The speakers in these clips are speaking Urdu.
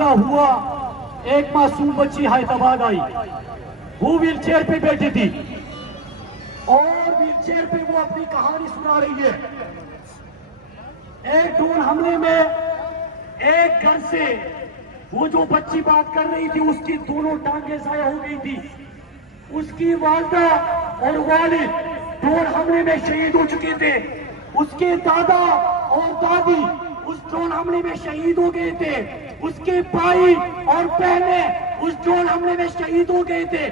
حملہ ہوا ایک معصوم بچی حیدرآباد آئی، وہ ویل چیئر پہ بیٹھی تھی اور ویل چیئر پہ وہ اپنی کہانی سنا رہی ہے۔ ایک ڈرون حملے میں ایک گھر سے وہ جو بچی بات کر رہی تھی اس کی دونوں ٹانگیں ضائع ہو گئی تھی۔ اس کی والدہ اور والد ڈرون حملے میں شہید ہو چکے تھے، اس کے دادا اور دادی اس ڈرون حملے میں شہید ہو گئے تھے، اس کے بھائی اور بہنیں اس ڈرون حملے میں شہید ہو گئے تھے،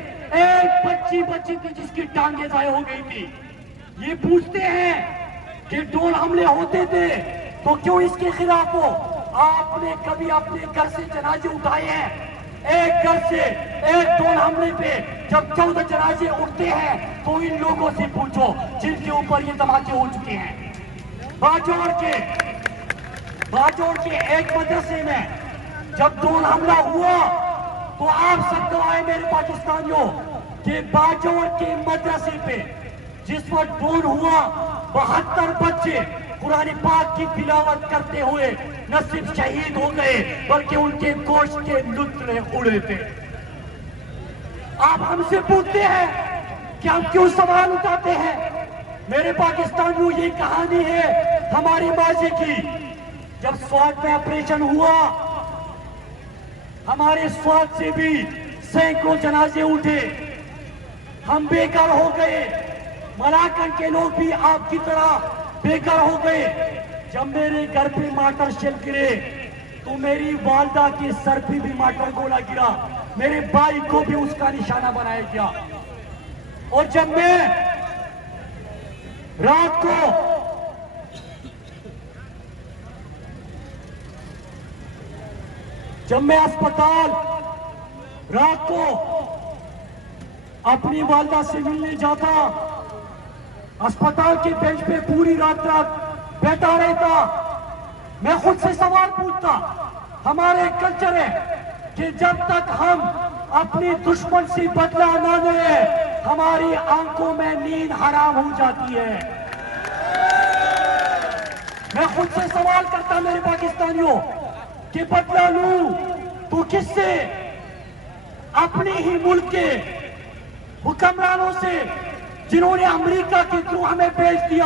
ایک بچی تھی جس کی ٹانگیں ضائع ہو گئی تھی۔ یہ پوچھتے ہیں کہ ڈرون حملے ہوتے تھے تو کیوں اس کے خلاف ہو؟ آپ نے کبھی اپنے گھر سے جنازے اٹھائے ہیں؟ ایک گھر سے ایک ڈرون حملے پہ جب 14 جنازے اٹھتے ہیں تو ان لوگوں سے پوچھو جن کے اوپر یہ دھماکے ہو چکے ہیں۔ باجوڑ کے ایک مدرسے میں جب ڈرون حملہ ہوا تو آپ سب گواہ میرے پاکستانیوں کہ باجوڑ کے مدرسے پہ جس وقت ڈرون ہوا 72 بچے قرآن پاک کی تلاوت کرتے ہوئے نہ صرف شہید ہو گئے بلکہ ان کے گوشت کے لطرے اڑے تھے۔ آپ ہم سے پوچھتے ہیں کہ ہم کیوں سوال اٹھاتے ہیں؟ میرے پاکستانیوں یہ کہانی ہے ہماری ماضی کی۔ جب سوات میں آپریشن ہوا ہمارے سوات سے بھی سینکڑوں جنازے اٹھے، ہم بے گھر ہو گئے، ملاکنڈ کے لوگ بھی آپ کی طرح بے گھر ہو گئے۔ جب میرے گھر پہ مارٹر شیل گرے تو میری والدہ کے سر پہ بھی مارٹر گولا گرا، میرے بھائی کو بھی اس کا نشانہ بنایا گیا۔ اور جب میں رات کو اسپتال رات کو اپنی والدہ سے ملنے جاتا، اسپتال کے بینچ پہ پوری رات بیٹھا رہتا، میں خود سے سوال پوچھتا۔ ہمارے کلچر ہے کہ جب تک ہم اپنی دشمن سے بدلہ نہ لیں ہماری آنکھوں میں نیند حرام ہو جاتی ہے۔ میں خود سے سوال کرتا میرے پاکستانیوں کہ بدلہ لوں تو کس سے؟ اپنے ہی ملک کے حکمرانوں سے جنہوں نے امریکہ کے تھرو ہمیں بھیج دیا،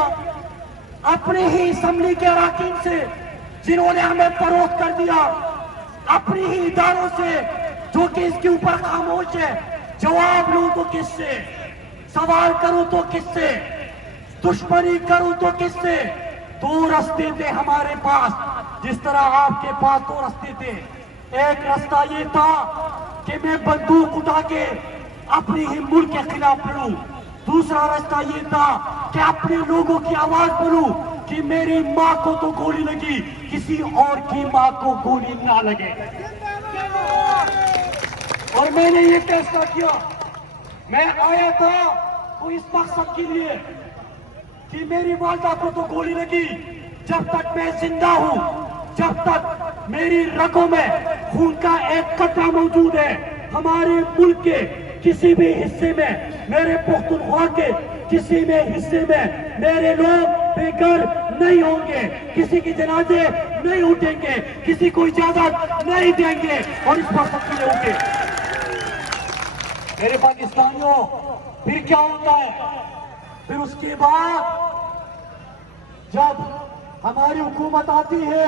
اپنے ہی اسمبلی کے اراکین سے جنہوں نے ہمیں فروخت کر دیا، اپنی ہی اداروں سے جو کہ اس کے اوپر خاموش ہے۔ جواب لوں تو کس سے؟ سوال کروں تو کس سے؟ دشمنی کروں تو کس سے؟ دو راستے تھے ہمارے پاس، جس طرح آپ کے پاس دو راستے تھے۔ ایک راستہ یہ تھا کہ میں بندوق اٹھا کے اپنی ہی ملک کے خلاف لڑوں، دوسرا راستہ یہ تھا کہ اپنے لوگوں کی آواز بنوں کہ میری ماں کو تو گولی لگی، کسی اور کی ماں کو گولی نہ لگے۔ اور میں نے یہ فیصلہ کیا، میں آیا تھا تو اس مقصد کے لیے کہ میری والدہ کو تو گولی لگی، جب تک میں زندہ ہوں، جب تک میری رگوں میں خون کا ایک قطرہ موجود ہے، ہمارے ملک کے کسی بھی حصے میں، میرے پختونخوا کے کسی بھی حصے میں میرے لوگ بے گھر نہیں ہوں گے، کسی کی جنازے نہیں اٹھیں گے، کسی کو اجازت نہیں دیں گے اور اس مقصد کے لیے اٹھے۔ میرے پاکستانیوں پھر کیا ہوتا ہے؟ پھر اس کے بعد جب ہماری حکومت آتی ہے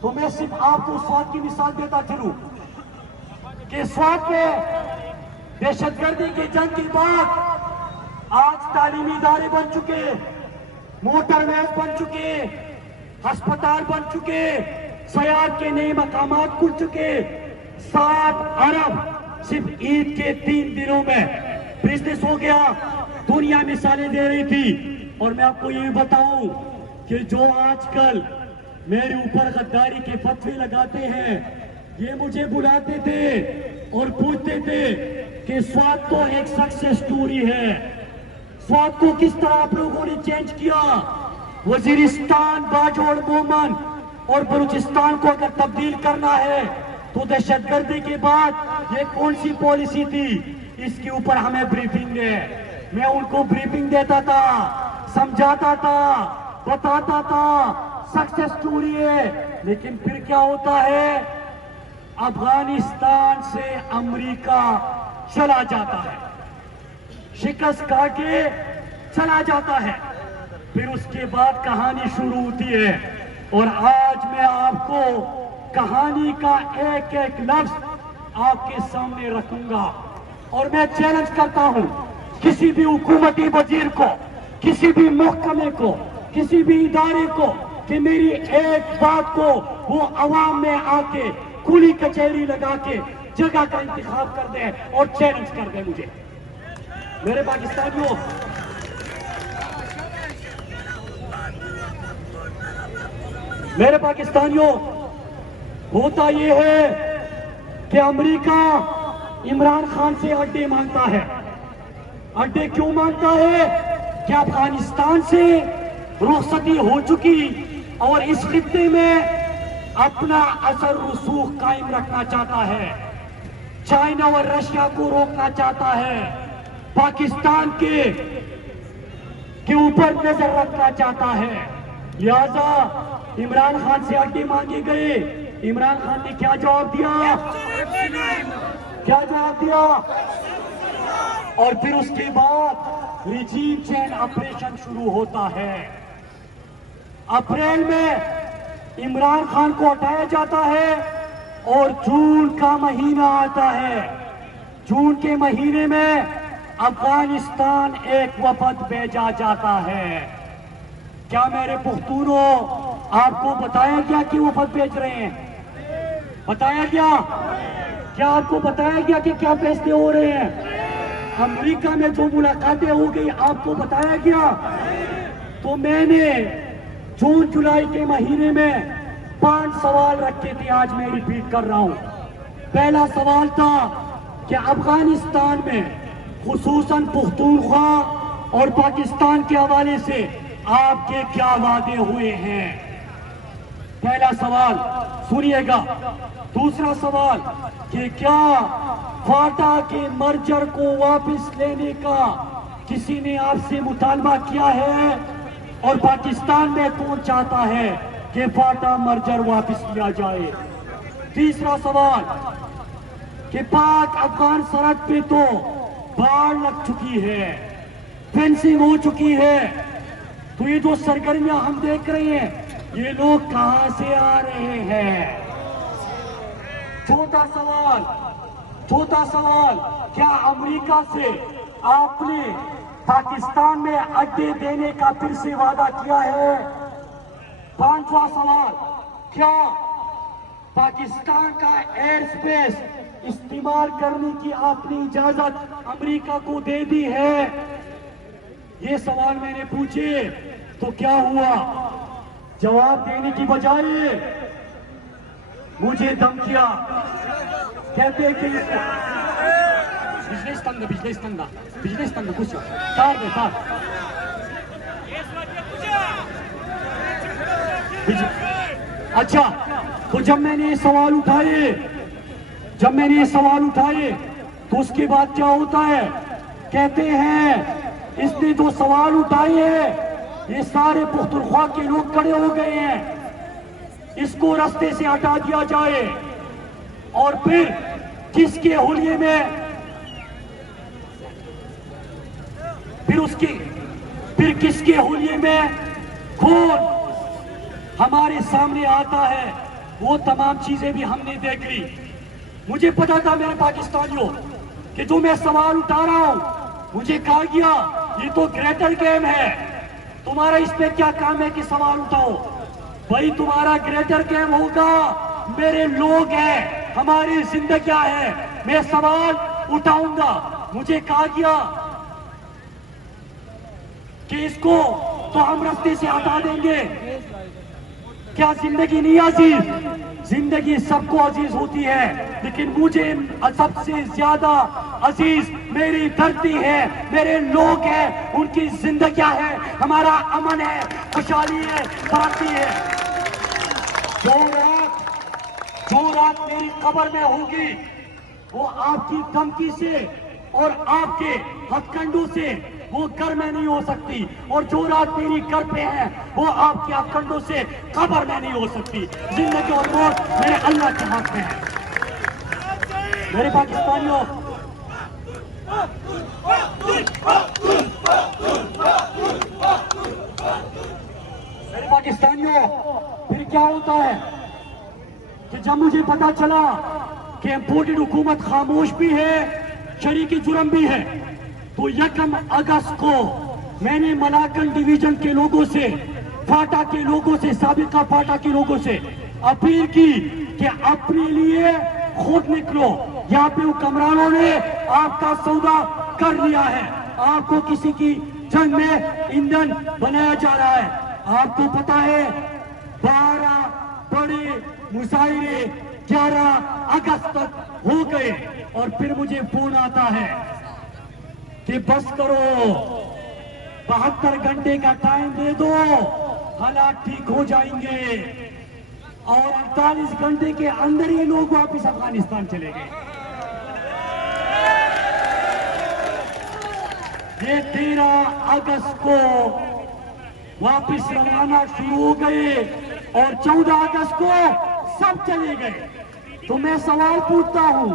تو میں صرف آپ کو سوات کی مثال دیتا چلوں کہ سوات میں دہشت گردی کی جنگ کے بعد آج تعلیمی ادارے بن چکے، موٹر ویز بن چکے، ہسپتال بن چکے، سیاحت کے نئے مقامات کھل چکے، 7 ارب صرف عید کے 3 دنوں میں بزنس ہو گیا۔ دنیا مثالیں دے رہی تھی، اور میں آپ کو یہ بتاؤں کہ جو آج کل میرے اوپر غداری کے فتوے لگاتے ہیں، یہ مجھے بلاتے تھے اور پوچھتے تھے کہ سوات تو ایک سکسیس سٹوری ہے، سوات کو کس طرح آپ لوگوں نے چینج کیا؟ وزیرستان، باجوڑ، مومن اور بلوچستان کو اگر تبدیل کرنا ہے تو دہشت گردی کے بعد یہ کون سی پالیسی تھی؟ اس کے اوپر ہمیں بریفنگ ہے۔ میں ان کو بریفنگ دیتا تھا، سمجھاتا تھا، بتاتا تھا سکسیس سٹوری ہے، لیکن پھر کیا ہوتا ہے؟ افغانستان سے امریکہ چلا جاتا ہے، شکست کھا کے چلا جاتا ہے، پھر اس کے بعد کہانی شروع ہوتی ہے۔ اور آج میں آپ کو کہانی کا ایک ایک لفظ آپ کے سامنے رکھوں گا، اور میں چیلنج کرتا ہوں کسی بھی حکومتی وزیر کو، کسی بھی محکمے کو، کسی بھی ادارے کو، کہ میری ایک بات کو وہ عوام میں آ کے کھلی کچہری لگا کے جگہ کا انتخاب کر دیں اور چیلنج کر دیں مجھے۔ میرے پاکستانیوں، میرے پاکستانیوں، ہوتا یہ ہے کہ امریکہ عمران خان سے اڈے مانگتا ہے۔ اڈے کیوں مانگتا ہے؟ کہ افغانستان سے رخصتی ہو چکی اور اس خطے میں اپنا اثر رسوخ قائم رکھنا چاہتا ہے، چائنا اور رشیا کو روکنا چاہتا ہے، پاکستان کے اوپر نظر رکھنا چاہتا ہے، لہذا عمران خان سے اڈے مانگے گئے۔ عمران خان نے کیا جواب دیا؟ کیا جواب دیا؟ اور پھر اس کے بعد ریجیم چینج آپریشن شروع ہوتا ہے۔ اپریل میں عمران خان کو ہٹایا جاتا ہے اور جون کا مہینہ آتا ہے۔ جون کے مہینے میں افغانستان ایک وفد بھیجا جاتا ہے۔ کیا میرے پختونوں آپ کو بتایا گیا کہ وفد بھیج رہے ہیں؟ بتایا گیا؟ کیا آپ کو بتایا گیا کہ کیا فیصلے ہو رہے ہیں؟ امریکہ میں جو ملاقاتیں ہو گئی آپ کو بتایا گیا؟ تو میں نے جون جولائی کے مہینے میں 5 سوال رکھے تھے، آج میں ریپیٹ کر رہا ہوں۔ پہلا سوال تھا کہ افغانستان میں خصوصاً پختونخوا اور پاکستان کے حوالے سے آپ کے کیا وعدے ہوئے ہیں؟ پہلا سوال سنیے گا۔ دوسرا سوال کہ کیا فاٹا کے مرجر کو واپس لینے کا کسی نے آپ سے مطالبہ کیا ہے؟ اور پاکستان میں کون چاہتا ہے کہ فاٹا مرجر واپس لیا جائے؟ تیسرا سوال کہ پاک افغان سرحد پہ تو باڑ لگ چکی ہے، فینسنگ ہو چکی ہے، تو یہ جو سرگرمیاں ہم دیکھ رہے ہیں یہ لوگ کہاں سے آ رہے ہیں؟ چوتھا سوال کیا امریکہ سے آپ نے پاکستان میں اڈے دینے کا پھر سے وعدہ کیا ہے؟ پانچواں سوال کیا پاکستان کا ایئر اسپیس استعمال کرنے کی آپ نے اجازت امریکہ کو دے دی ہے؟ یہ سوال میں نے پوچھے تو کیا ہوا؟ جواب دینے کی بجائے مجھے دھمکیاں، کہتے کہ اچھا، تو جب میں نے یہ سوال اٹھائے تو اس کے بعد کیا ہوتا ہے؟ کہتے ہیں اس نے جو سوال اٹھائے ہیں یہ سارے پختونخوا کے لوگ کھڑے ہو گئے ہیں، اس کو رستے سے ہٹا دیا جائے۔ اور پھر کس کے حلیے میں پھر کس کے حلیے میں کون ہمارے سامنے آتا ہے، وہ تمام چیزیں بھی ہم نے دیکھ لی۔ مجھے پتا تھا میرے پاکستانیوں کہ جو میں سوال اٹھا رہا ہوں، مجھے کہا گیا یہ تو گریٹر گیم ہے، تمہارا اس پہ کیا کام ہے کہ سوال اٹھاؤ؟ بھائی تمہارا گریٹر گیم ہوگا، میرے لوگ ہیں، ہماری زندگیاں ہیں، میں سوال اٹھاؤں گا۔ مجھے کہا گیا کہ اس کو تو ہم رستے سے ہٹا دیں گے۔ کیا زندگی نہیں عزیز؟ زندگی سب کو عزیز ہوتی ہے، لیکن مجھے سب سے زیادہ عزیز میری دھرتی ہے، میرے لوگ ہیں، ان کی زندگیاں ہیں، ہمارا امن ہے، خوشحالی ہے، ترقی ہے۔ جو رات میری قبر میں ہوگی وہ آپ کی دھمکی سے اور آپ کے ہتھ کنڈوں سے وہ گھر میں نہیں ہو سکتی، اور جو رات میری گھر پہ ہے وہ آپ کے ہتھ کنڈوں سے قبر میں نہیں ہو سکتی۔ زندگی اور موت میرے اللہ کے ہاتھ میں ہے۔ میرے پاکستانیوں، پھر کیا ہوتا ہے کہ جب مجھے پتا چلا کہ امپورٹڈ حکومت خاموش بھی ہے، شریکی جرم بھی ہے، تو 1 اگست کو میں نے ملاکنڈ ڈویژن کے لوگوں سے، فاٹا کے لوگوں سے، سابقہ فاٹا کے لوگوں سے اپیل کی کہ اپنے لیے خود نکلو، یہاں پہ حکمرانوں نے آپ کا سودا کر لیا ہے، آپ کو کسی کی جنگ میں ایندھن بنایا جا رہا ہے۔ آپ کو پتا ہے 12 بڑے مظاہرے 11 اگست تک ہو گئے، اور پھر مجھے فون آتا ہے کہ بس کرو، 72 گھنٹے کا ٹائم دے دو، حالات ٹھیک ہو جائیں گے، اور 48 گھنٹے کے اندر ہی لوگ واپس افغانستان چلے گئے۔ یہ 13 اگست کو واپس روانہ شروع ہو گئے، اور 14 اگست کو سب چلے گئے۔ تو میں سوال پوچھتا ہوں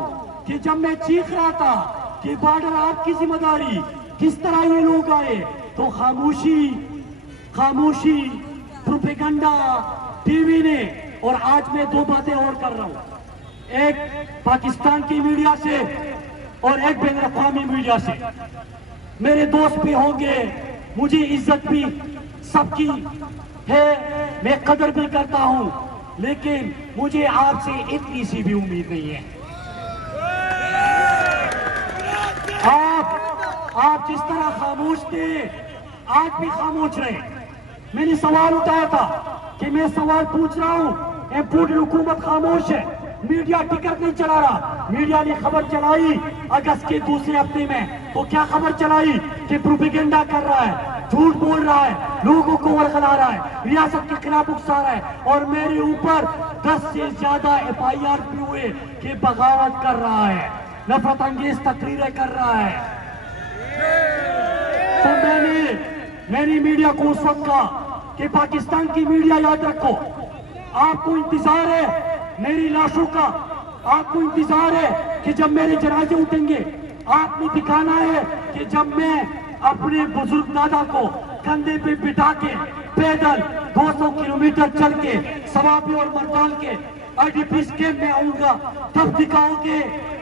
کہ جب میں چیخ رہا تھا کہ بارڈر آپ کی ذمہ داری، کس طرح یہ لوگ آئے، تو خاموشی پروپیگنڈا ٹی وی نے، اور آج میں 2 باتیں اور کر رہا ہوں، ایک پاکستان کی میڈیا سے اور ایک بین الاقوامی میڈیا سے۔ میرے دوست بھی ہوں گے، مجھے عزت بھی سب کی ہے، میں قدر بھی کرتا ہوں، لیکن مجھے آپ سے اتنی سی بھی امید نہیں ہے۔ آپ جس طرح خاموش تھے، آج بھی خاموش رہے۔ میں نے سوال اٹھایا تھا کہ میں سوال پوچھ رہا ہوں، امپورٹڈ حکومت خاموش ہے، میڈیا ٹکٹ نہیں چلا رہا۔ میڈیا نے خبر چلائی اگست کے دوسرے ہفتے میں، تو کیا خبر چلائی کہ پروپیگنڈا کر رہا ہے، جھوٹ بول رہا ہے، لوگوں کو ورغلا رہا ہے، ریاست کے خلاف اکسا رہا ہے، اور میرے اوپر 10 سے زیادہ FIR بھی ہوئے کہ بغاوت کر رہا ہے، نفرت انگیز تقریریں کر رہا ہے۔ تو میں نے میڈیا کو اس وقت کہا کہ پاکستان کی میڈیا یاد رکھو، آپ کو انتظار ہے میری لاشوں کا، آپ کو انتظار ہے کہ جب میرے جنازے اٹھیں گے، آپ نے دکھانا ہے کہ جب میں اپنے بزرگ دادا کو کندھے پہ بٹھا کے پیدل 200 کلومیٹر چل کے سوابی اور مردان کے IDPs کیمپ میں آؤں گا، تب دکھاؤ گے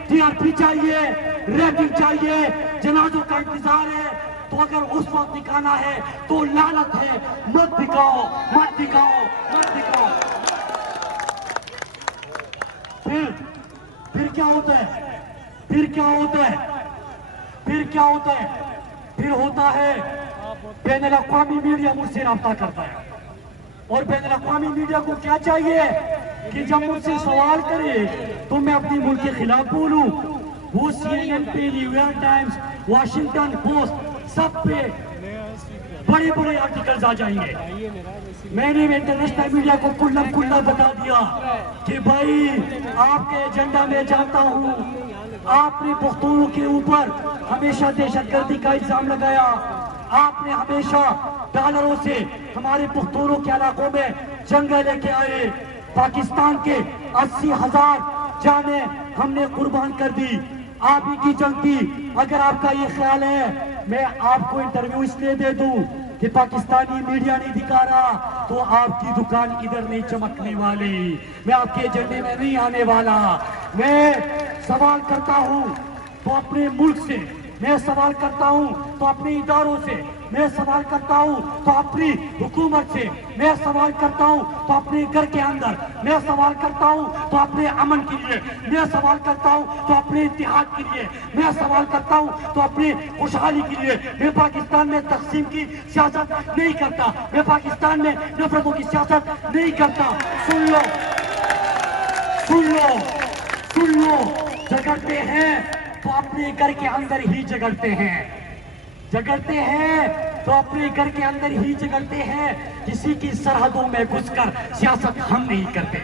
TRP چاہیے، ریٹنگ چاہیے، جنازوں کا انتظار ہے۔ تو اگر اس وقت دکھانا ہے تو لعنت ہے، مت دکھاؤ، مت دکھاؤ، مت دکھاؤ۔ پھر کیا ہوتا ہے؟ پھر کیا ہوتا ہے؟ پھر کیا ہوتا ہے؟ پھر ہوتا ہے بین الاقوامی میڈیا مجھ سے رابطہ کرتا ہے، اور بین الاقوامی میڈیا کو کیا چاہیے کہ جب مجھ سے سوال کرے تو میں اپنی ملک کے خلاف بولوں۔ وہ CNN پہ، New York Times, Washington Post, سب پہ بڑے بڑے آرٹیکلز آ جائیں گے۔ میں نے انٹرنیشنل میڈیا کو کلّا بتا دیا کہ بھائی آپ کے ایجنڈا میں جانتا ہوں، آپ نے پختونوں کے اوپر ہمیشہ دہشت گردی کا الزام لگایا، آپ نے ہمیشہ ڈالروں سے ہمارے پختونوں کے علاقوں میں جنگیں لے کے آئے، پاکستان کے 80,000 جانیں ہم نے قربان کر دی، آپ ہی کی جنگ تھی۔ اگر آپ کا یہ خیال ہے میں آپ کو انٹرویو اس لیے دے دوں کہ پاکستانی میڈیا نہیں دکھا رہا تو آپ کی دکان ادھر نہیں چمکنے والی، میں آپ کے ایجنڈے میں نہیں آنے والا۔ میں سوال کرتا ہوں تو اپنے ملک سے، میں سوال کرتا ہوں تو اپنے اداروں سے، میں سوال کرتا ہوں تو اپنی حکومت سے، میں سوال کرتا ہوں تو اپنے گھر کے اندر، میں سوال کرتا ہوں تو اپنے امن کے لیے، میں سوال کرتا ہوں تو اپنے اتحاد کے لیے، میں سوال کرتا ہوں تو اپنی خوشحالی کے لیے۔ میں پاکستان میں تقسیم کی سیاست نہیں کرتا، میں پاکستان میں نفرتوں کی سیاست نہیں کرتا۔ سن لو، سن لو، سن لو، جھگڑتے ہیں تو اپنے گھر کے اندر ہی جھگڑتے ہیں، جھگڑتے ہیں تو اپنے گھر کے اندر ہی جھگڑتے ہیں، کسی کی سرحدوں میں گھس کر سیاست ہم نہیں کرتے۔